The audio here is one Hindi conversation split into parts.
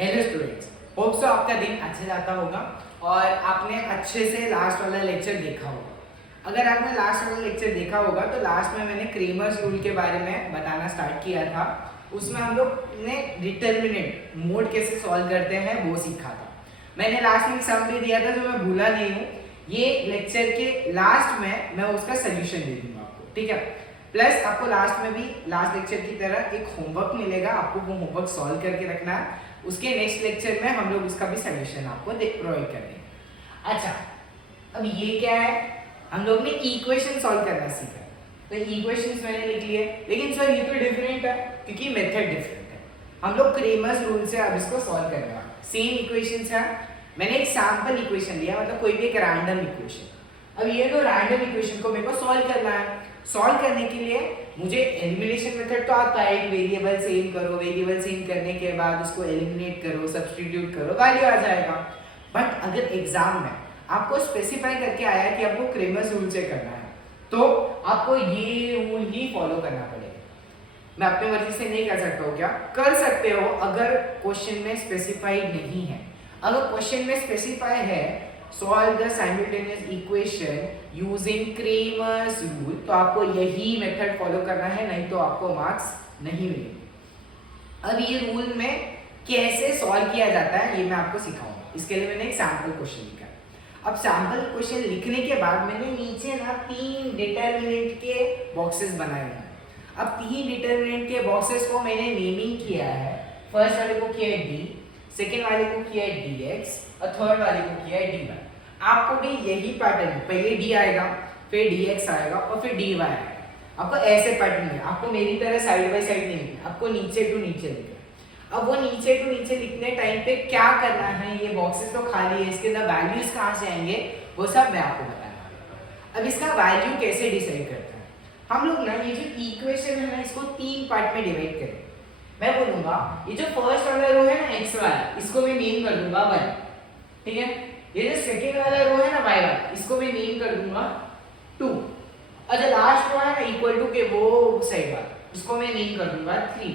हेलो स्टूडेंट्स, होप सो आपका दिन अच्छा जाता होगा और आपने अच्छे से लास्ट वाला लेक्चर देखा होगा। अगर आपने लास्ट वाला लेक्चर देखा होगा तो लास्ट में मैंने क्रेमर्स रूल के बारे में बताना स्टार्ट किया था। उसमें हम लोग ने डिटर्मिनेंट मोड कैसे सॉल्व करते हैं वो सीखा था। मैंने लास्ट में एक सम भी दिया था जो मैं भूला नहीं हूँ। ये लेक्चर के लास्ट में मैं उसका सोल्यूशन दे दूंगा आपको, ठीक है। प्लस आपको लास्ट में भी लास्ट लेक्चर की तरह एक होमवर्क मिलेगा, आपको वो होमवर्क सॉल्व करके रखना है। उसके नेक्स्ट लेक्चर में हम लोग उसका भी सोल्यूशन आपको प्रोवाइड कर देंगे। अच्छा, अब ये क्या है, हम लोग ने इक्वेशन सॉल्व करना सीखा। तो इक्वेशंस मैंने लिख लिए, लेकिन सर ये तो डिफरेंट है क्योंकि मेथड डिफरेंट है। हम लोग क्रेमर्स रूल से अब इसको सॉल्व करने वाले हैं। सेम इक्वेशंस है, मैंने एक सैंपल इक्वेशन लिया, मतलब कोई भी एक रैंडम इक्वेशन। अब ये जो रैंडम इक्वेशन को मेरे को सॉल्व करना है। सॉल्व करने के लिए मुझे एलिमिनेशन मेथड तो आता है, एक वेरिएबल सेम करो, वेरिएबल सेम करने के बाद उसको एलिमिनेट करो, सब्स्टिट्यूट करो, वैल्यू आ जाएगा। बट अगर एग्जाम में आपको स्पेसिफाई करके आया कि आपको क्रेमर्स रूल से करना है तो आपको ये रूल ही फॉलो करना पड़ेगा। मैं अपनी मर्जी से नहीं कर सकता हूँ, क्या कर सकते हो अगर क्वेश्चन में स्पेसिफाइड नहीं है। अगर क्वेश्चन में स्पेसिफाई है solve the simultaneous equation using Cramer's rule, तो आपको यही मेथड फॉलो करना है, नहीं तो आपको मार्क्स नहीं मिलेंगे। अब ये रूल में कैसे सॉल्व किया जाता है ये मैं आपको सिखाऊंगा। इसके लिए मैंने एक सैंपल क्वेश्चन लिखा है। अब सैंपल क्वेश्चन लिखने के बाद मैंने नीचे ना 3 डिटरमिनेंट के बॉक्सेस बनाए हैं। अब 3 डिटरमिनेंट के बॉक्सेस को मैंने नेमिंग किया है। फर्स्ट वाले को किया है डी, सेकेंड वाले को किया है dx और थर्ड वाले को किया है dy। आपको भी यही पैटर्न, पहले d आएगा, फिर dx आएगा और फिर dy आएगा। आपको ऐसे पैटर्न है, आपको मेरी तरह साइड बाय साइड नहीं लिखना, आपको नीचे टू नीचे लिखना। अब वो नीचे टू नीचे लिखने टाइम पे क्या करना है, ये बॉक्सेस तो खाली है, इसके अंदर वैल्यूज कहाँ से आएंगे वो सब मैं आपको बताना। अब इसका वैल्यू कैसे डिसाइड करते हैं हम लोग ना, ये जो इक्वेशन है ना इसको 3 पार्ट में डिवाइड करें। मैं बोलूंगा ये जो फर्स्ट वाला रो है ना x वाला, इसको मैं नेम कर दूंगा 1, ठीक है। ये जो सेकंड वाला रो है ना y वाला, इसको मैं नेम कर दूंगा 2। और जो लास्ट रो है ना इक्वल टू के वो साइड वाला, इसको मैं नेम कर दूंगा 3।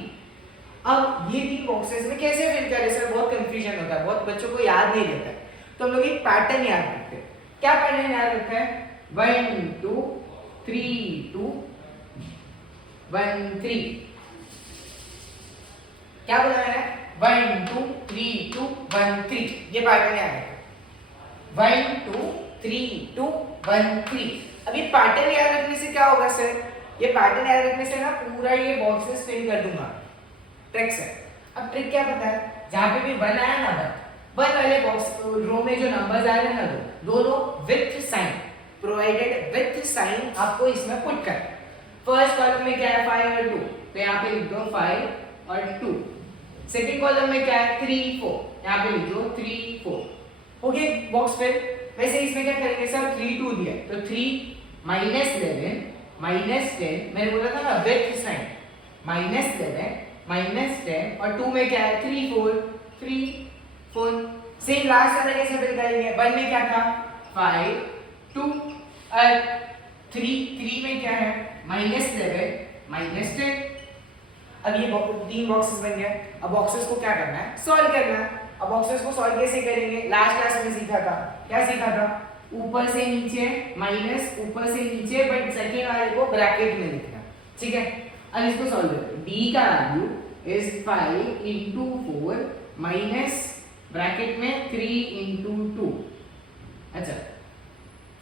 अब ये 3 बॉक्सेस में कैसे फिल करें सर, बहुत कंफ्यूजन होता है, बहुत बच्चों को याद नहीं रहता है। तो हम लोग एक पैटर्न याद रखते हैं। क्या पैटर्न याद रखते हैं, 1 2 3 2 1 3। क्या बोला मैंने, 1 2 3 2 1 3, ये पैटर्न याद है। 1 2 3 2 1 3। अब ये पैटर्न याद रखने से क्या होगा सर, ये पैटर्न याद रखने से ना पूरा ये बॉक्सेस फिल कर दूंगा। ट्रिक है। अब ट्रिक क्या पता है, जहां पे भी 1 आया ना, 1 वाले बॉक्स रो में जो नंबर्स आ रहे हैं ना, दोनों with sign, provided with sign आपको इसमें पुट करना है। फर्स्ट कॉलम में क्या है 5 और 2, तो यहाँ पे लिख दो 5 और 2। सेकंड कॉलम में क्या है 3 4, यहाँ पे लिख दो 3 4। हो गया बॉक्स फिल। वैसे इसमें क्या करेंगे सर, 3 2 दिया तो 3 -11 -10, मैंने बोला था ना विथ साइन, -11 -10 और 2 में क्या है 3 4 सेम लास्ट वाला कैसे फिल करेंगे, 1 में क्या था 5 2 और 3 में क्या है -11 -10। अब ये 3 बॉक्सेस बन गए। अब बॉक्सेस को क्या करना है, सॉल्व करना है। अब बॉक्सेस को सॉल्व कैसे करेंगे, लास्ट क्लास में सीखा था। क्या सीखा था, ऊपर से नीचे माइनस, ऊपर से नीचे, बट सेकंड वाले को ब्रैकेट में लिखना, ठीक है। अब इसको सॉल्व करते हैं। d का value is 5 into 4 minus bracket में 3 into 2। अच्छा,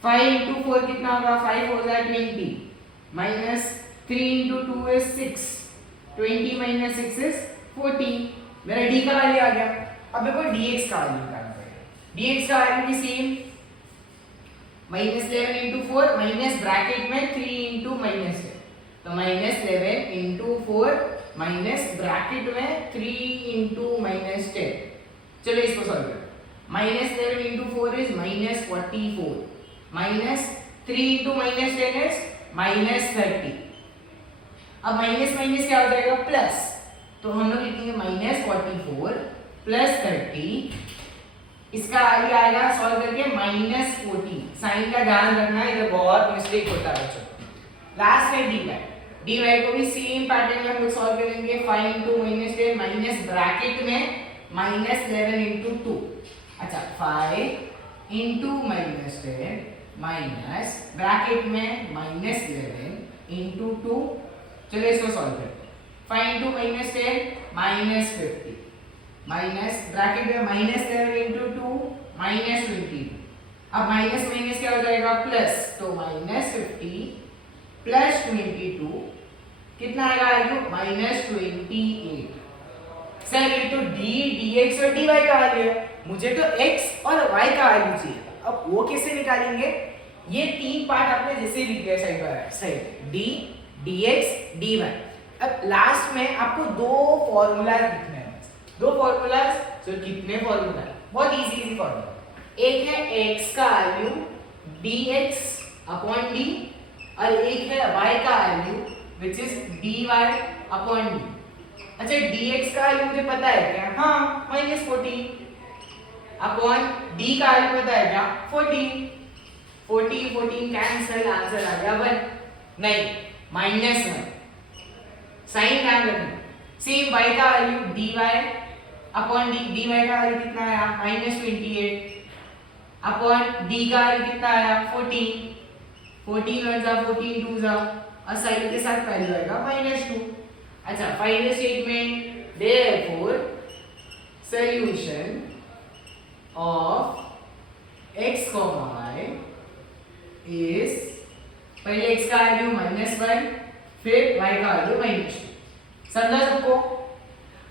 5 into 4 कितना होगा, 5 4 20 minus 3 into 2 is 6, 20 minus 6 is 14। मेरा d का वैल्यू आ गया। अब मेरे को dx का वैल्यू निकालना पड़ेगा। dx का वैल्यू भी सेम, -11 into 4 माइनस ब्रैकेट में 3 into -10, तो -11 into 4 माइनस ब्रैकेट में 3 into -10। चलो इसको सॉल्व करें। -11 into 4 is -44, minus 3 into -10 is -30। अब माइनस माइनस क्या हो जाएगा, प्लस, तो हम लोग लिखेंगे -44 + 30। इसका वैल्यू आएगा सॉल्व करके -14। साइन का ध्यान रखना है, इधर बहुत मिस्टेक होता है बच्चों। लास्ट है dy को भी सेम पैटर्न में हम लोग सॉल्व करेंगे। 5 into -10 माइनस ब्रैकेट में -11 इंटू 2। अच्छा 5 इंटू -10 माइनस ब्रैकेट में -11 इंटू 2। चलो इसको सॉल्व करते हैं। 5 इंटू -10 -50 माइनस ब्रैकेट में -11 इंटू 2 -22। अब माइनस माइनस क्या हो जाएगा प्लस, तो -50 प्लस 22 कितना आएगा -28। सर ये तो dx और dy का वैल्यू है, मुझे तो x और y का वैल्यू चाहिए। अब वो कैसे निकालेंगे? ये तीन पार्ट आपने जैसे लिख दिया side by side, d dx dy। अब लास्ट में आपको दो फॉर्मूला लिखने हैं, दो फॉर्मूलाज। तो कितने फॉर्मूला? बहुत इजी फॉर्मूला। एक है x का वैल्यू dx अपॉन d और एक है y का value which is dy upon d। अच्छा dx का वैल्यू मुझे पता है क्या? हाँ -40 अपॉन d का वैल्यू पता है क्या? 40 कैंसिल, आंसर आ गया 1। नहीं -1, साइन ध्यान रखना। सेम y का value dy upon d, dy का वैल्यू कितना आया -28 अपॉन d का वैल्यू कितना आया 14 1 जा 14 2 जा और साइन के साथ वैल्यू आएगा -2। अच्छा final statement, therefore solution of x, y is, पहले x का वैल्यू -1 फिर y का वैल्यू -2। समझा सबको?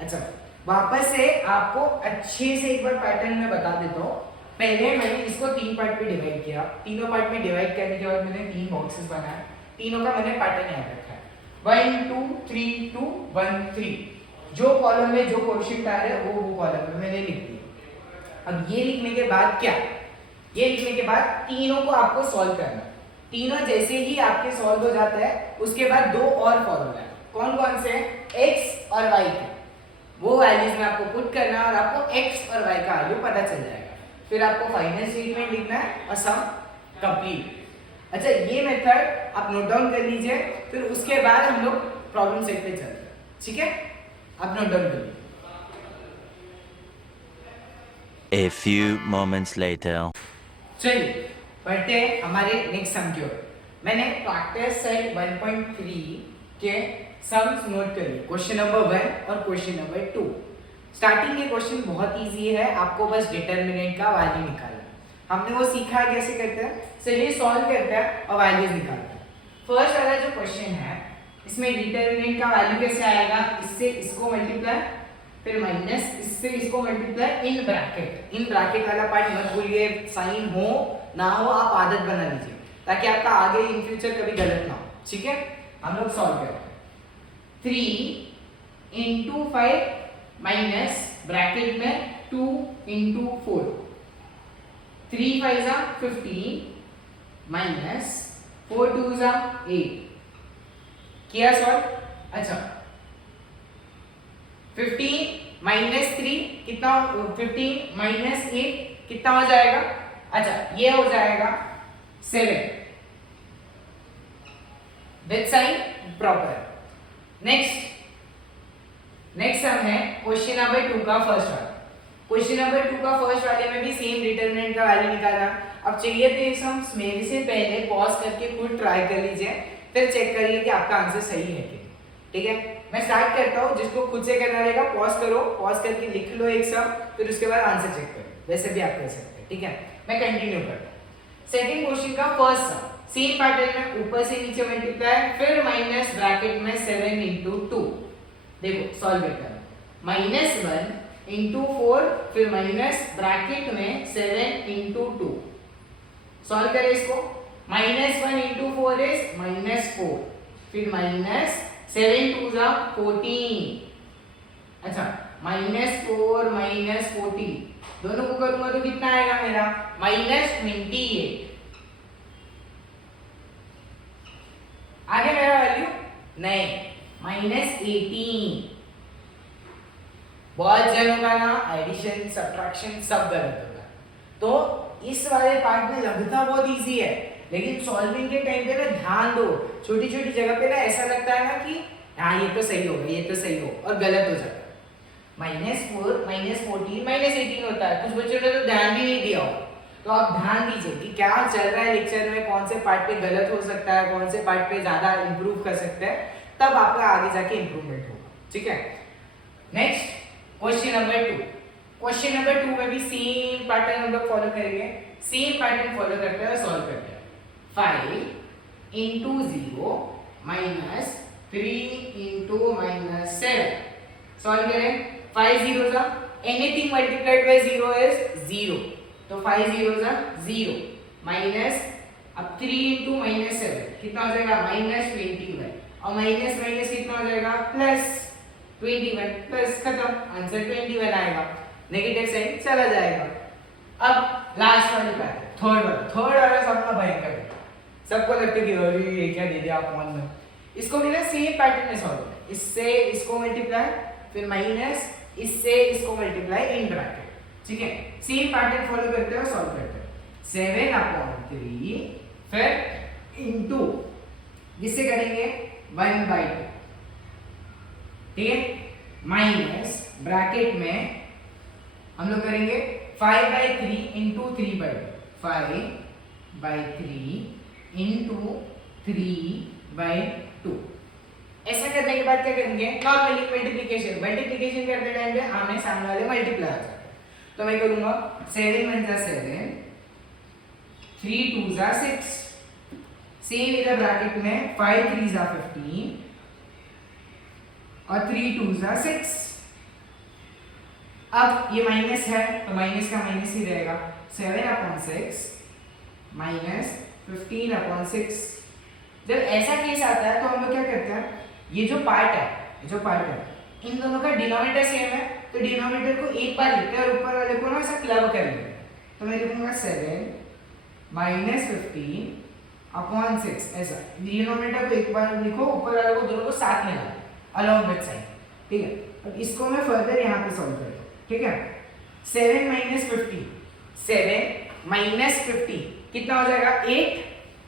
अच्छा वापस से आपको अच्छे से एक बार पैटर्न में बता देता हूँ। पहले मैंने इसको तीन पार्ट में डिवाइड किया, तीनों पार्ट में डिवाइड करने के बाद मैंने तीन बॉक्सेस बनाए, तीनों का मैंने पैटर्न याद रखा है 1 2 3 2 1 3। जो कॉलम में जो कोएफिशिएंट आ रहा है वो कॉलम में मैंने लिख दिया। अब ये लिखने के बाद क्या, ये लिखने के बाद तीनों को आपको सॉल्व करना। तीनों जैसे ही आपके सॉल्व हो जाता है उसके बाद दो और फॉर्मूला है, कौन कौन से हैं? x और y के, वो वैल्यूज में आपको पुट करना है और आपको x और y का वैल्यू पता चल जाएगा। फिर आपको फाइनल स्टेटमेंट लिखना है और सम कंप्लीट। अच्छा ये मेथड आप नोट डाउन कर लीजिए, फिर उसके बाद हम लोग प्रॉब्लम सेट पे चलते हैं, ठीक है? आप नोट डाउन करिए। A few moments later. चलिए बढ़ते हैं हमारे नेक्स्ट सम की ओर। मैंने प्रैक्टिस सेट 1.3 के सम्स नोट कर लिए, क्वेश्चन नंबर 1 और क्वेश्चन नंबर 2। स्टार्टिंग के क्वेश्चन बहुत इजी है, आपको बस डिटरमिनेंट का वैल्यू निकालना। हमने वो सीखा है कैसे करते हैं, चलिए सॉल्व करते हैं और वैल्यूज निकालते हैं। फर्स्ट वाला जो क्वेश्चन है इसमें डिटरमिनेंट का वैल्यू कैसे आएगा? इससे इसको मल्टीप्लाई, फिर माइनस इससे इसको multiply in bracket. In bracket वाला पार्ट मत भूलिए, साइन हो ना हो आप आदत बना लीजिए ताकि आपका आगे इन फ्यूचर कभी गलत ना हो, ठीक है? हम लोग सॉल्व करते हैं। 3 इंटू 5 माइनस ब्रैकेट में 2 इंटू 4, 3 5 जा 15 माइनस 4 2 जा 8। किया सॉल्व? अच्छा 15 माइनस 3 कितना, 15 माइनस 8 कितना हो जाएगा? अच्छा ये हो जाएगा 7 with sign proper. Next sum है क्वेश्चन नंबर 2 का फर्स्ट वाला। क्वेश्चन नंबर 2 का फर्स्ट वाले में भी सेम डिटरमिनेंट का वैल्यू निकालना। अब चाहिए तो ये सम मेरे से पहले पॉज करके खुद ट्राई कर लीजिए, फिर चेक करिए कि आपका आंसर सही है कि, ठीक है? मैं स्टार्ट करता हूँ, जिसको खुद से करना रहेगा पॉज करो, पॉज करके लिख लो एक सम, फिर उसके बाद आंसर चेक करो, वैसे भी आप कर सकते हैं, ठीक है? मैं कंटिन्यू करता हूँ। सेकंड क्वेश्चन का फर्स्ट सम सेम पैटर्न में ऊपर से नीचे मल्टीप्लाई फिर माइनस ब्रैकेट में 7 इंटू 2। देखो सॉल्व करते हैं, -1 इंटू 4 फिर माइनस ब्रैकेट में 7 इंटू 2। सॉल्व करें इसको, -1 इंटू 4 इज -4 फिर माइनस 7 2 जा 14। अच्छा -4 -14 दोनों को करूंगा तो कितना आएगा मेरा? -28। आगे मेरा वैल्यू नहीं, -18। बहुत जनों का ना एडिशन सब्ट्रैक्शन सब गलत होगा, तो इस वाले पार्ट में लगता बहुत इजी है, लेकिन सॉल्विंग के टाइम पे ना ध्यान दो, छोटी छोटी जगह पे ना ऐसा लगता है ना कि हाँ ये तो सही होगा, ये तो सही हो, और गलत हो जाता है। -4 -14 -18 होता है। कुछ बच्चों ने तो ध्यान भी नहीं दिया हो, तो आप ध्यान दीजिए कि क्या चल रहा है लेक्चर में, कौन से पार्ट पे गलत हो सकता है, कौन से पार्ट पे ज्यादा इंप्रूव कर सकते हैं, तब आपका आगे जाके इंप्रूवमेंट होगा। ठीक है, next question number 2। Question number 2 में भी सेम पैटर्न हम लोग फॉलो करेंगे, सेम पैटर्न फॉलो करते हुए सॉल्व करते हैं। 5 into 0 minus 3 into -7 सॉल्व करें। 5 zeros are anything multiplied by 0 is 0, तो 5 zeros are 0 माइनस, अब 3 into -7 कितना हो जाएगा -21, और माइनस माइनस कितना हो जाएगा +21, प्लस खत्म, आंसर 21 आएगा, नेगेटिव साइन चला जाएगा। अब लास्ट वाली बात है, थर्ड वाला सबका भयंकर है, सबको लगता है कि अरे ये क्या दे दिया आप में। इसको भी ना सेम पैटर्न में सॉल्व करें, इससे इसको मल्टीप्लाई, फिर माइनस, इससे इसको मल्टीप्लाई इन ब्रैकेट। ठीक है, सेम पैटर्न फॉलो करते हुए सॉल्व करते हैं। 7/3 फिर इनटू, जिससे करेंगे 1/2, ठीक है, माइनस ब्रैकेट में हम लोग करेंगे 5/3 इंटू 3/2, 5/3 इंटू 3/2। ऐसा करने के बाद क्या करेंगे, नॉर्मली मल्टीप्लिकेशन, मल्टीप्लिकेशन करते टाइम पे आमने सामने वाले मल्टीप्लाई हो जाते हैं। तो मैं करूंगा 7 1 जा 7, 3 2 जा 6, सेम इधर ब्रैकेट में 5 3 जा 15 और 3 2 जा 6। अब ये माइनस है तो माइनस का माइनस ही रहेगा, 7/6 माइनस 15/6। जब ऐसा केस आता है तो हम लोग क्या करते हैं, ये जो पार्ट है इन दोनों का डिनोमिनेटर सेम है, तो डिनोमिनेटर को एक बार लिखते हैं और ऊपर वाले को ना ऐसा क्लब कर लेते हैं। तो मैं लिखूंगा 7 माइनस 15/6, ऐसा डिनोमिनेटर को एक बार लिखो, ऊपर वाले को दोनों को साथ में लाओ अलॉन्ग विद साइन। ठीक है, अब इसको मैं फर्दर यहाँ पे सॉल्व करता हूँ। ठीक है, 7 माइनस 50 कितना हो जाएगा 8,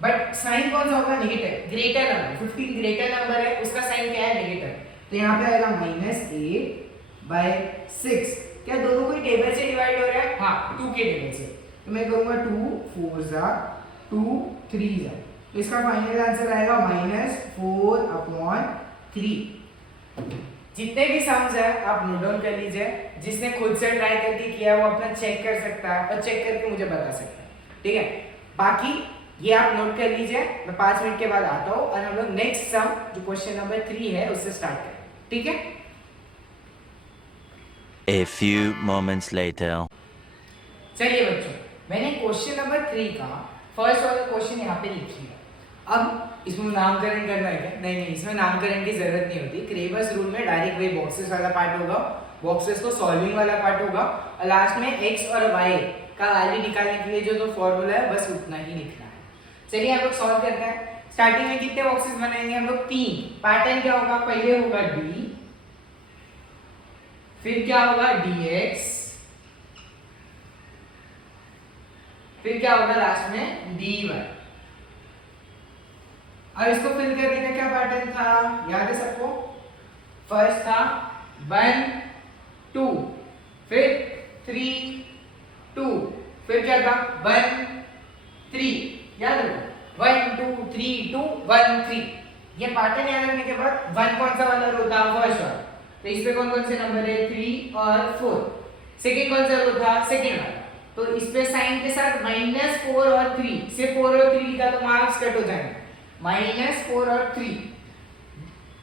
बट साइन कौन सा होगा, negative, greater number, 15 greater number है, उसका साइन क्या है, नेगेटिव, तो यहाँ पे आएगा -8/6। क्या दोनों कोई टेबल से डिवाइड हो रहा है, हाँ 2 के टेबल से, तो मैं कहूंगा 2 4 जा 2 3 जा, तो इसका फाइनल आंसर आएगा -4/3। जितने भी सम्स है आप नोट डाउन कर लीजिए, जिसने खुद से ट्राई करके किया है वो अपना चेक कर सकता है और चेक करके मुझे बता सकता है। ठीक है, बाकी ये आप नोट कर लीजिए, मैं 5 मिनट के बाद आता हूँ और हम लोग नेक्स्ट सम जो क्वेश्चन नंबर 3 है उससे स्टार्ट करें। ठीक है, A few moments later. चलिए बच्चों, मैंने क्वेश्चन नंबर 3 का फर्स्ट वाला क्वेश्चन यहाँ पे लिख लिया। अब इसमें नामकरण करना है क्या, नहीं, इसमें नामकरण की जरूरत नहीं होती। क्रेबस रूल में डायरेक्ट वही बॉक्सेस वाला पार्ट होगा, बॉक्सेस को सॉल्विंग वाला पार्ट होगा, और लास्ट में x और y का वैल्यू निकालने के लिए जो फॉर्मूला है बस उतना ही लिखना है। चलिए हम लोग सॉल्व करते हैं। स्टार्टिंग में कितने बॉक्सेस बनाएंगे हम लोग, 3। पैटर्न क्या होगा, पहले होगा d, फिर क्या होगा dx, फिर क्या होगा लास्ट में dy। अब इसको फिल करने का क्या पैटर्न था, याद है सबको, फर्स्ट था 1 2, फिर 3 2, फिर क्या था 1 3, याद रखो 1 2 3 2 1 3। ये पैटर्न याद रखने के बाद 1 कौन सा वाला रो था, फर्स्ट वाला, तो इस पे कौन कौन से नंबर है 3 और 4। सेकंड कौन सा रो था, सेकंड वाला, तो इस पे साइन के साथ -4 और 3, सिर्फ 4 और 3 लिखा तो मार्क्स कट हो जाएंगे, -4 और 3।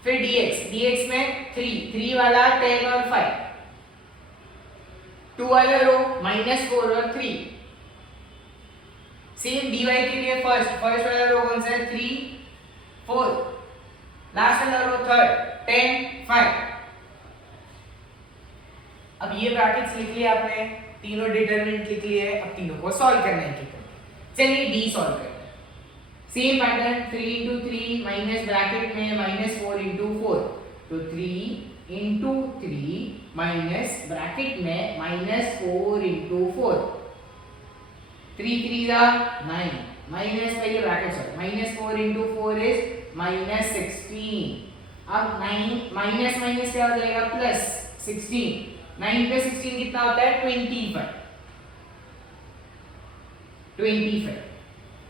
फिर dx में 3 वाला 10 और 5, 2 वाला रो -4 और 3। सेम dy के लिए फर्स्ट वाला रो कौन सा है 3 4, लास्ट वाला रो थर्ड 10 5। अब ये ब्रैकेट्स लिख लिए आपने, तीनों डिटरमिनेंट लिख लिए, अब तीनों को सॉल्व करना है। चलिए d सॉल्व करते हैं। Same pattern 3 into 3 minus bracket में -4 into 4, तो 3 into 3 माइनस ब्रैकेट में -4 into 4, 3 3 जा 9, माइनस पहले ब्रैकेट से -4 into 4 is -16। अब 9 माइनस माइनस क्या हो जाएगा प्लस, 16, 9 पे 16 कितना होता है 25।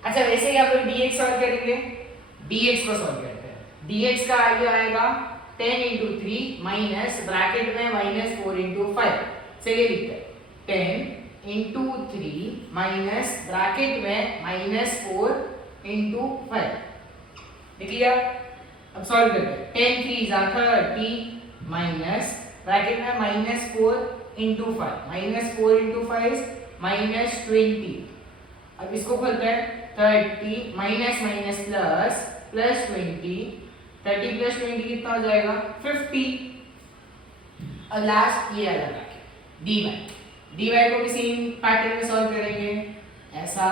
अच्छा वैसे ही आप लोग dx सॉल्व करेंगे, dx को सॉल्व करते हैं। dx का वैल्यू आएगा 10 into 3 माइनस ब्रैकेट में -4 into 5। चलिए लिखते हैं 10 into 3 माइनस ब्रैकेट में -4 into 5। लिख लिया? अब सॉल्व करते हैं। 10 3 are 30 माइनस ब्रैकेट में -4 into 5, -4 into 5 -20। अब इसको खोलते हैं 30 minus minus plus plus 20, 30 plus 20 कितना हो जाएगा 50। और लास्ट ये अलग रखें dy को भी सेम पैटर्न में सॉल्व करेंगे, ऐसा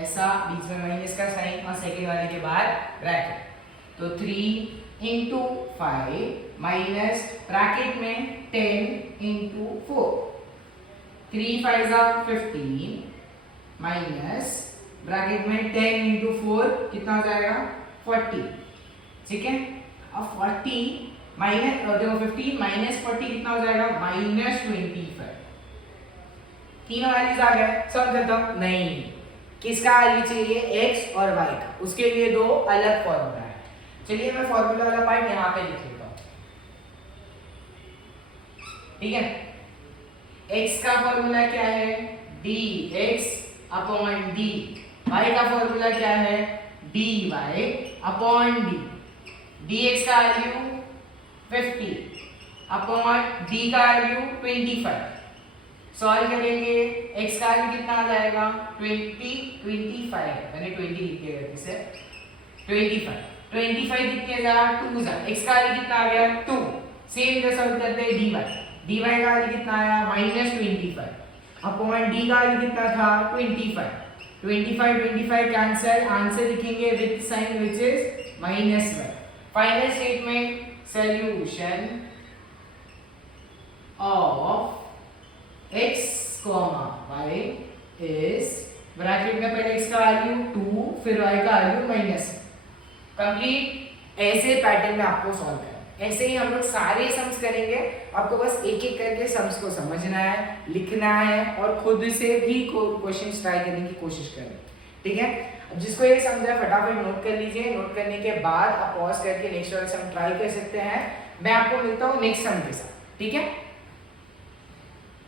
ऐसा बीच में माइनस का साइन और सेकंड वाले के बाद ब्रैकेट। तो 3 into 5 माइनस ब्रैकेट में 10 into 4, 3 5 are 15 माइनस ब्रैकेट में 10 into 4 कितना हो जाएगा 40। ठीक है, अब 40 माइनस देखो 15 माइनस 40 कितना हो जाएगा -25। तीनों वैल्यूज आ गए, सब खत्म। नहीं, किसका वैल्यू चाहिए x और y का, उसके लिए दो अलग फॉर्मूला है। चलिए मैं फॉर्मूला वाला पार्ट यहाँ पे लिख लेता हूँ। ठीक है, x का फॉर्मूला क्या है dx अपॉन d, y का फॉर्मूला क्या है dy अपॉन d। dx का वैल्यू 50 अपॉन d का वैल्यू 25। सॉल्व करेंगे, x का वैल्यू कितना आ जाएगा 20 25 मैंने 20 लिख दिया गलती से 25 कितने जा 2 जा, x का वैल्यू कितना आ गया 2। सेम इधर सॉल्व करते हैं dy का वैल्यू कितना आया -25 अपॉन d का वैल्यू कितना था 25 कैंसिल, आंसर लिखेंगे with sign which is -1। Final statement solution of x, y is bracket में पहले x का वैल्यू 2 फिर y का वैल्यू -। कंप्लीट ऐसे पैटर्न में आपको सॉल्व करना है। ऐसे ही हम लोग सारे सम्स करेंगे, आपको बस एक एक करके सम्स को समझना है, लिखना है और खुद से भी क्वेश्चंस ट्राई करने की कोशिश करनी। ठीक है, अब जिसको ये समझा फटाफट नोट कर लीजिए। नोट करने के बाद आप पॉज करके नेक्स्ट वाला सम ट्राई कर सकते हैं। मैं आपको मिलता हूँ नेक्स्ट सम के साथ। ठीक है,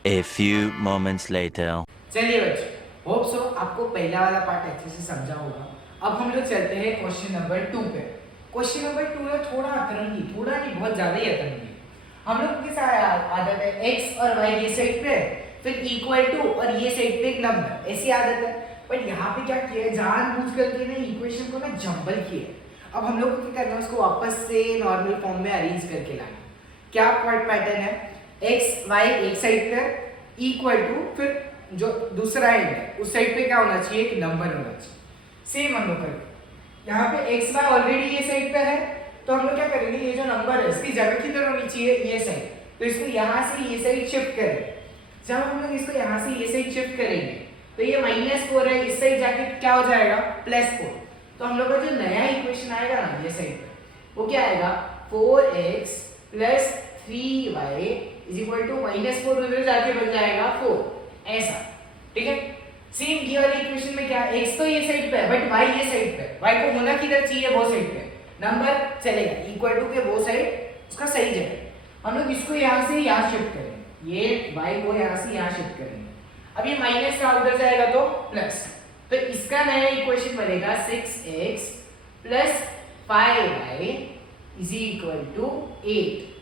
A few moments later. चलिए बच्चों, होप सो आपको पहला वाला पार्ट अच्छे से समझा होगा। अब हम लोग चलते हैं क्वेश्चन नंबर 2 पे। क्वेश्चन नंबर 2 है थोड़ा अतरंगी, थोड़ा नहीं बहुत ज्यादा ही अतरंगी। हम लोग के साथ आदत है x और y ये साइड पे, फिर इक्वल टू और ये साइड पे एक नंबर, ऐसी आदत है। बट यहाँ पे क्या किया है, जानबूझ करके ना इक्वेशन को ना जंबल किया। अब हम लोग को क्या करना है, उसको वापस से नॉर्मल फॉर्म में अरेंज करके लाना। क्या पैटर्न है, x y एक साइड पे इक्वल टू, फिर जो दूसरा एंड है उस साइड पे क्या होना चाहिए, एक नंबर होना चाहिए। सेम हम लोग करेंगे, यहाँ पे x y ऑलरेडी ये साइड पे है, तो हम लोग क्या करेंगे, ये जो नंबर है इसकी जगह किधर होनी चाहिए, ये साइड, तो इसको यहाँ से ये साइड शिफ्ट करेंगे। जब हम लोग इसको यहाँ से ये साइड शिफ्ट करेंगे तो ये -4 है, इस साइड जाके क्या हो जाएगा +4। तो हम लोग का जो नया इक्वेशन आएगा ना ये साइड पे, वो क्या आएगा 4x + 3y = -4, उधर जाके बन जाएगा 4, ऐसा। ठीक है, सेम ये वाली इक्वेशन में क्या है, x तो ये साइड पे है बट y ये साइड पे है, y को होना किधर चाहिए, वो साइड पे। नंबर चलेगा इक्वल टू के वो साइड उसका सही जगह। हम लोग इसको यहाँ से यहाँ शिफ्ट करेंगे, ये y को यहाँ से यहाँ शिफ्ट करेंगे। अब ये माइनस का उधर जाएगा तो प्लस, तो इसका नया इक्वेशन बनेगा 6x + 5y = 8।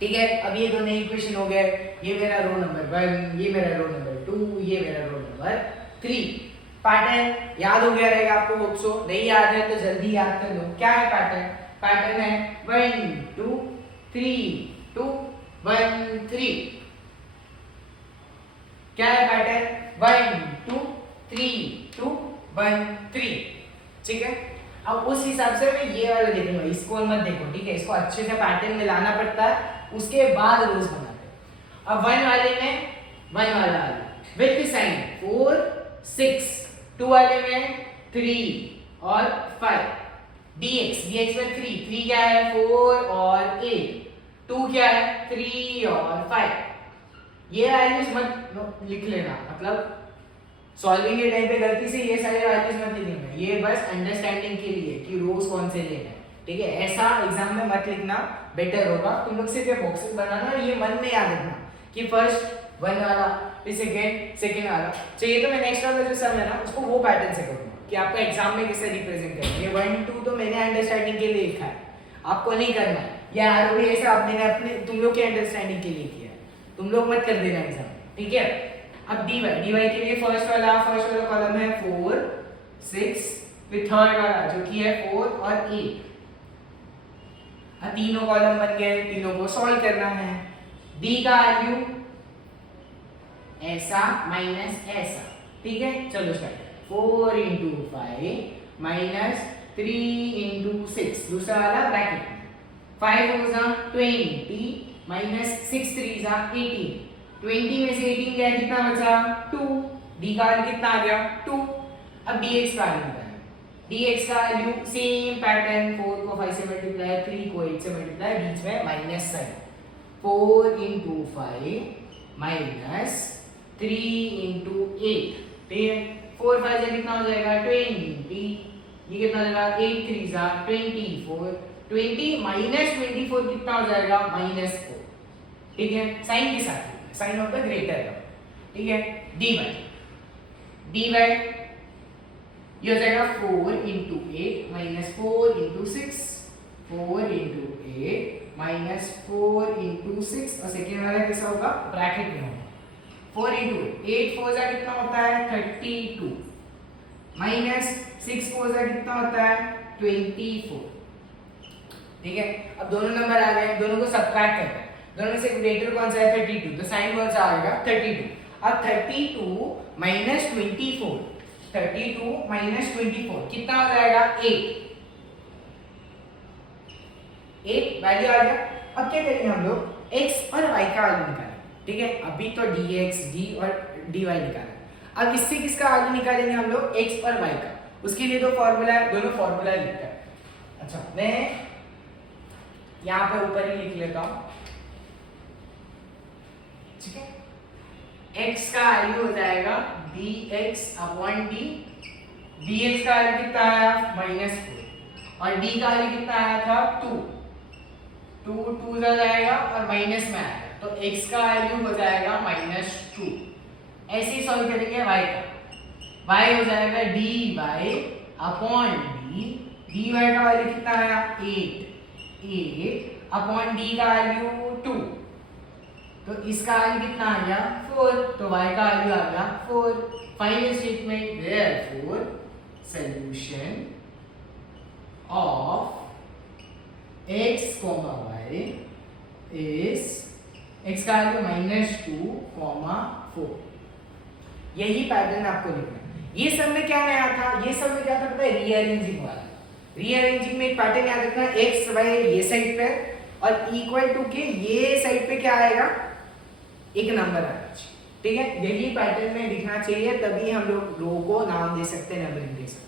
ठीक है, अब ये दोनों इक्वेशन हो गए। ये मेरा रो नंबर 1, ये मेरा रो नंबर 2, ये मेरा रो नंबर 3। पैटर्न याद हो गया रहेगा आपको, होप सो। नहीं याद है तो जल्दी याद कर लो। क्या है पैटर्न, पैटर्न है 1 2 3 2 1 3। क्या है पैटर्न 1 2 3 2 1 3। ठीक है, अब उस हिसाब से मैं ये वाला देखूंगा, इसको मत देखो। ठीक है, इसको अच्छे से पैटर्न में लाना पड़ता है, उसके बाद रोज बनाते हैं। अब 1 वाले में 1 वाला विद साइन 4 6, 2 वाले में 3 और 5। dx में 3 क्या है 4 और 8, 2 क्या है 3 और 5। ये वैल्यूज मत लिख लेना, मतलब सॉल्विंग के टाइम पे गलती से ये सारे वैल्यूज मत लिखना, ये बस अंडरस्टैंडिंग के लिए कि रोज कौन से लेना है, ठीक है। ऐसा एग्जाम में मत लिखना, बेटर होगा। तुम लोग सिर्फ ये बॉक्सेस बनाना और ये मन में याद रखना कि फर्स्ट 1 वाला, फिर सेकंड वाला। चाहिए तो मैं नेक्स्ट वाला जो सम है ना उसको वो पैटर्न से करूंगा कि आपका एग्जाम में किससे रिप्रेजेंट करना है। ये 1 2 तो मैंने अंडरस्टैंडिंग के लिए लिखा है, आपको नहीं करना है। ये आर भी ऐसा आपने अपने तुम लोग के अंडरस्टैंडिंग के लिए किया है, तुम लोग मत कर देना एग्जाम, ठीक है। अब dy के लिए फर्स्ट वाला कॉलम है 4 6, फिर थर्ड वाला जो कि है 4 और 8। अब तीनों कॉलम बन गए, तीनों को सॉल्व करना है। d का वैल्यू ऐसा माइनस ऐसा, ठीक है। चलो स्टार्ट। 4 × 5 माइनस 3 × 6, दूसरा वाला ब्रैकेट में 5 × 20 माइनस 6 3 18। 20 में से 18 गया, कितना बचा 2। d का वैल्यू कितना आ गया 2। अब dx का वैल्यू निकालना है। dx का वैल्यू सेम पैटर्न, 4 को 5 से मल्टीप्लाई, 3 को 8 से मल्टीप्लाई, बीच में माइनस साइन। 4 × 5 माइनस 3 × 8, ठीक है। 4 5 से कितना हो जाएगा 20, ये कितना हो जाएगा 8 3 24, 20 माइनस 24 कितना हो जाएगा -4, ठीक है। साइन के साथ साइन ऑफ द ग्रेटर, ठीक है। dy ये हो जाएगा 4 × 8 माइनस 4 × 6, 4 × 8 माइनस 4 × 6, और सेकेंड वाला कैसा होगा ब्रैकेट में होगा 4 × 8 4 जा कितना होता है 32, माइनस 6 4 जा कितना होता है 24, ठीक है। अब दोनों नंबर आ गए, दोनों को सब्ट्रैक्ट करना है। दोनों में से ग्रेटर कौन सा है 32, तो साइन कौन सा आएगा 32। अब 32 माइनस 24, 32 माइनस 24 कितना हो जाएगा 8 वैल्यू आ गया। अब क्या करेंगे हम लोग x और y का वैल्यू निकालेंगे, ठीक है। अभी तो dx d और dy निकाला, अब इससे किसका वैल्यू निकालेंगे हम लोग x और y का। उसके लिए दो फॉर्मूला है, दोनों फॉर्मूला लिखते हैं। अच्छा मैं यहाँ पर ऊपर ही लिख लेता हूँ, ठीक है। x का वैल्यू हो जाएगा dx अपॉन d, dx का वैल्यू कितना आया -4 और d का वैल्यू कितना आया था 2, 2 जा जाएगा और माइनस में आएगा, तो x का वैल्यू हो जाएगा -2। ऐसे ही सॉल्व करेंगे y का, y हो जाएगा dy अपॉन d, dy का वैल्यू कितना आया 8 अपॉन d का वैल्यू 2, तो इसका वैल्यू कितना आ गया 4, तो y का वैल्यू आ गया 4। Final statement therefore solution of x, y is x का वैल्यू -2, 4। यही पैटर्न आपको लिखना है। ये सब में क्या नया था, ये सब में क्या था पता है रीअरेंजिंग वाला। रीअरेंजिंग में एक पैटर्न याद रखना, x y ये साइड पे और इक्वल टू के ये साइड पे क्या आएगा एक नंबर आना चाहिए, ठीक है। यही पैटर्न में लिखना चाहिए, तभी हम लोग रो को नाम दे सकते हैं नंबरिंग के साथ,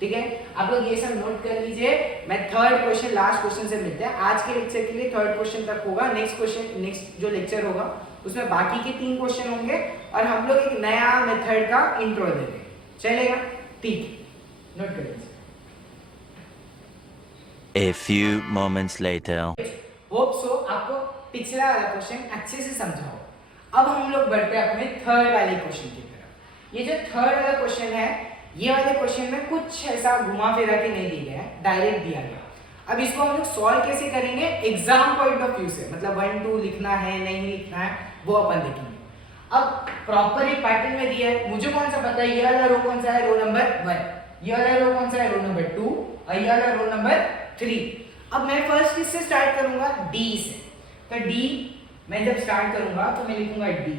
ठीक है। आप लोग ये सब नोट कर लीजिए। मैं थर्ड क्वेश्चन लास्ट क्वेश्चन से मिलते हैं। आज के लेक्चर के लिए थर्ड क्वेश्चन तक होगा, नेक्स्ट जो लेक्चर होगा उसमें बाकी के 3 क्वेश्चन होंगे और हम लोग एक नया मेथड का इंट्रो देंगे, चलेगा, ठीक है। नोट कर लीजिए। A few moments later. Hope so आपको पिछला वाला क्वेश्चन अच्छे से समझा हो। अब हम लोग बढ़ते हैं अपने थर्ड वाले क्वेश्चन की तरफ। ये जो थर्ड वाला क्वेश्चन है, ये वाले क्वेश्चन में कुछ ऐसा घुमा फिरा के नहीं दिया गया है, डायरेक्ट दिया गया। अब इसको हम लोग सॉल्व कैसे करेंगे एग्जाम पॉइंट ऑफ व्यू से, मतलब 1 2 लिखना है नहीं लिखना है वो अपन देखेंगे। अब प्रॉपर एक पैटर्न में दिया है, मुझे कौन सा पता है ये वाला रो कौन सा है, रो नंबर 1, ये वाला रो कौन सा है, रो नंबर 2 और ये वाला रो नंबर 3। अब मैं फर्स्ट किससे स्टार्ट करूंगा d से, तो d मैं जब स्टार्ट करूंगा तो मैं लिखूंगा d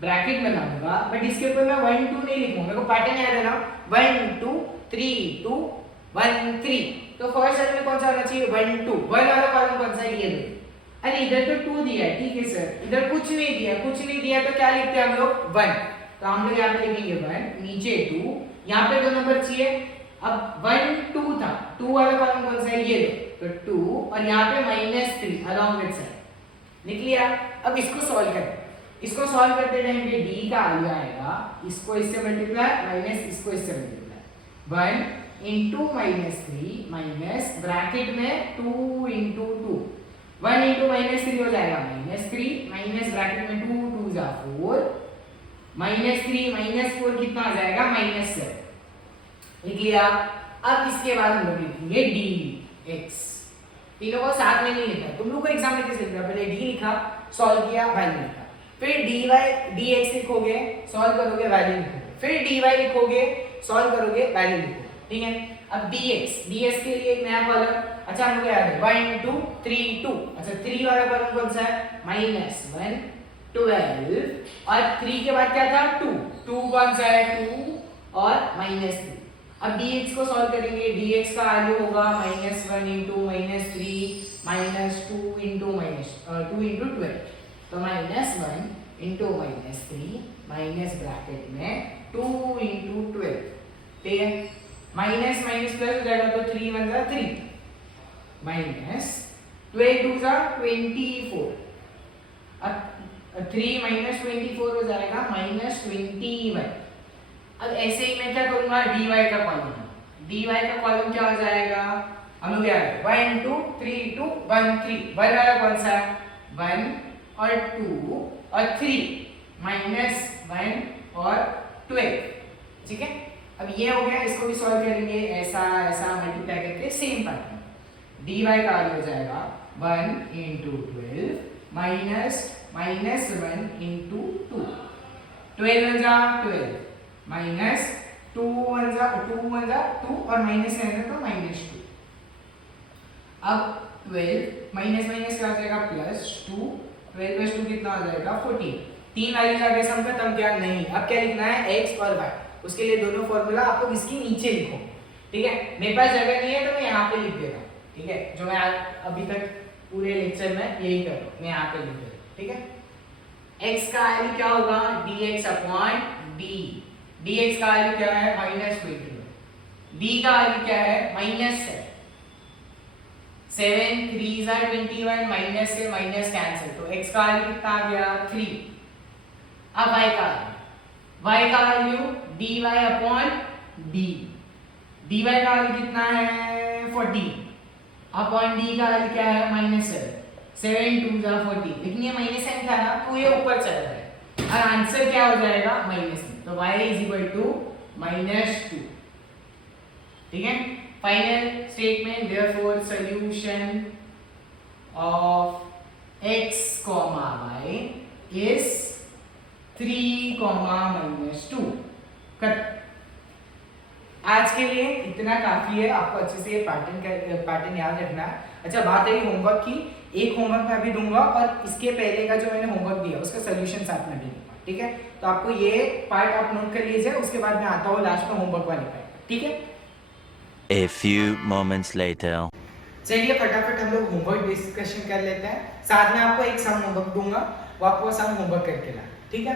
ब्रैकेट में लाऊंगा, बट इसके ऊपर मैं 1 2 नहीं लिखूंगा, मेरे को पैटर्न याद है ना 1 2 3 2 1 3। तो फर्स्ट सेल में कौन सा होना चाहिए 1 2, 1 वाला कॉलम कौन सा है ये दो। अरे इधर तो 2 दिया है, ठीक है सर, इधर कुछ नहीं दिया तो क्या लिखते हैं हम लोग 1, तो हम लोग यहाँ पे लिखेंगे 1, नीचे 2, यहाँ पे 2 नंबर चाहिए। अब 1 2 था, 2 वाला कॉलम कौन सा है ये दो, तो 2 और यहाँ पे -3 अलॉन्ग विद साइन लिख लिया। अब इसको सॉल्व करें। इसको सॉल्व करते टाइम पे d का आ आएगा, इसको इससे मल्टीप्लाई माइनस इसको इससे मल्टीप्लाई 1 इंटू -3 माइनस ब्रैकेट में 2 इंटू 2 1 इंटू -3 हो जाएगा -3 माइनस ब्रैकेट में 2 2 जा 4 -3 -4 कितना आ जाएगा -7 लिख लिया। अब इसके बाद हम लोग लिखेंगे dx। तीनों को साथ में नहीं लिखा, तुम लोग को एग्जाम में कैसे लिखा, पहले d लिखा, सॉल्व किया, वैल्यू लिखा, फिर dx लिखोगे, सॉल्व करोगे, वैल्यू लिखोगे, फिर dy लिखोगे, सॉल्व करोगे, वैल्यू लिखोगे। ठीक है। अब dx के लिए एक नया कॉलम, अच्छा हम लोग याद है 1 2 3 2, अच्छा 3 वाला कॉलम कौन सा है -1 12 और 3 के बाद क्या था 2 कौन सा है 2 और -3। अब dx को सॉल्व करेंगे, dx का वैल्यू होगा -1 इंटू -3 -2 इंटू 12, तो -1 इंटू -3 माइनस ब्रैकेट में 2 इंटू 12। ठीक है, माइनस माइनस प्लस हो जाएगा तो 3 1 जा 3 माइनस 12 2 जा 24। अब 3 माइनस 24 हो जाएगा -21। अब ऐसे ही मैं क्या करूंगा dy का कॉलम, dy का कॉलम क्या हो जाएगा हम लोग यार 1 2 3 2 1 3 1 वाला कौन सा है 1 और 2 और 3 -1 और 12। ठीक है, अब ये हो गया, इसको भी सॉल्व करेंगे ऐसा ऐसा मल्टीप्लाई करके सेम पैटर्न। dy का हो जाएगा 1 इंटू 12 माइनस -1 इंटू 2 12 जा 12 माइनस 2 1 जा 2 और माइनस है तो -2। अब 12 माइनस माइनस क्या हो जाएगा +2 12 प्लस 2 कितना हो जाएगा 14। तीन वैल्यूज आ गए सम खत्म क्या नहीं। अब क्या लिखना है x और y, उसके लिए दोनों फॉर्मूला आप लोग इसके नीचे लिखो। ठीक है, मेरे पास जगह नहीं है तो मैं यहाँ पे लिख देता हूँ। ठीक है, जो मैं अभी तक पूरे लेक्चर में यही कर रहा हूँ, मैं यहाँ पे लिख देता हूँ। ठीक है, x का वैल्यू क्या होगा dx अपॉन d, dx का वैल्यू क्या है -21, d का वैल्यू क्या है -7 7 3 are 21 माइनस से माइनस कैंसिल, तो x का वैल्यू कितना आ गया 3। अब y का value dy upon d, dy का वैल्यू कितना है 14 अपॉन d का वैल्यू क्या है -7 7 2 जा 14, लेकिन ये -7 था ना तो ये ऊपर चला जाएगा और आंसर क्या हो जाएगा -3, तो y इज इक्वल टू -2। ठीक है, final statement therefore solution of x, y is 3, -2। Cut. आज के लिए इतना काफी है, आपको अच्छे से ये पैटर्न याद रखना है। अच्छा बात है होमवर्क की, एक होमवर्क मैं अभी दूंगा और इसके पहले का जो मैंने होमवर्क दिया उसका सोल्यूशन साथ में भी दूंगा। ठीक है, तो आपको ये पार्ट आप नोट कर लीजिए, उसके बाद मैं आता हूँ लास्ट में होमवर्क वाले पार्ट। ठीक है, A few moments later. चलिए फटाफट हम लोग होमवर्क डिस्कशन कर लेते हैं। साथ में आपको एक सम होमवर्क दूंगा, वो आपको सम होमवर्क करके लाना। ठीक है,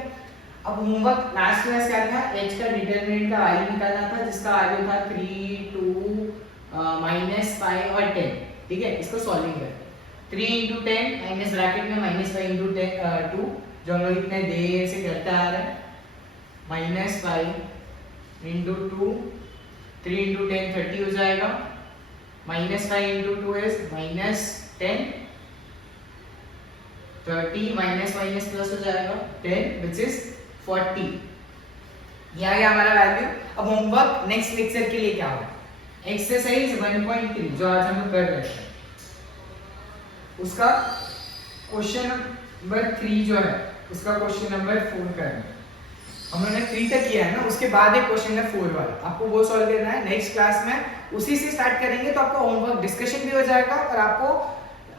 अब होमवर्क लास्ट क्लास क्या था, h का डिटरमिनेंट का वैल्यू निकालना था, जिसका वैल्यू था 3 2 -5 और 10। ठीक है, इसको सॉल्विंग करते हैं। 3 इंटू 10 माइनस ब्रैकेट में -5 इंटू 2, जो हम लोग इतने देर से करते आ रहे हैं, -5 इंटू 2 3 इंटू 10 30 हो जाएगा, -5 into 2 is -10 30 minus minus plus हो जाएगा 10 विच इज 40। ये आ गया हमारा वैल्यू। अब होमवर्क नेक्स्ट लेक्चर के लिए क्या होगा, एक्सरसाइज 1.3 जो आज हम लोग कर रहे हैं, उसका क्वेश्चन नंबर 3 जो है उसका क्वेश्चन नंबर 4 करना है। हम लोगों ने 3 तक किया है ना, उसके बाद एक क्वेश्चन है 4 वाला, आपको वो सॉल्व करना है। नेक्स्ट क्लास में उसी से स्टार्ट करेंगे तो आपको होमवर्क डिस्कशन भी हो जाएगा और आपको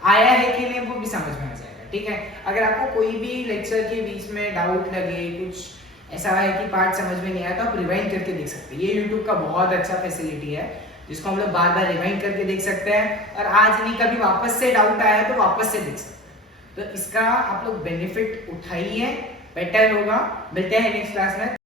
आया है कि नहीं वो भी समझ में आ जाएगा। ठीक है, अगर आपको कोई भी लेक्चर के बीच में डाउट लगे, कुछ ऐसा है कि पार्ट समझ में नहीं आया, तो आप रिवाइंड करके देख सकते हैं। ये YouTube का बहुत अच्छा फैसिलिटी है जिसको हम लोग बार बार रिवाइंड करके देख सकते हैं, और आज नहीं कभी वापस से डाउट आया तो वापस से देख सकते हैं। तो इसका आप लोग बेनिफिट उठाइए, बेटर होगा। मिलते हैं नेक्स्ट क्लास में।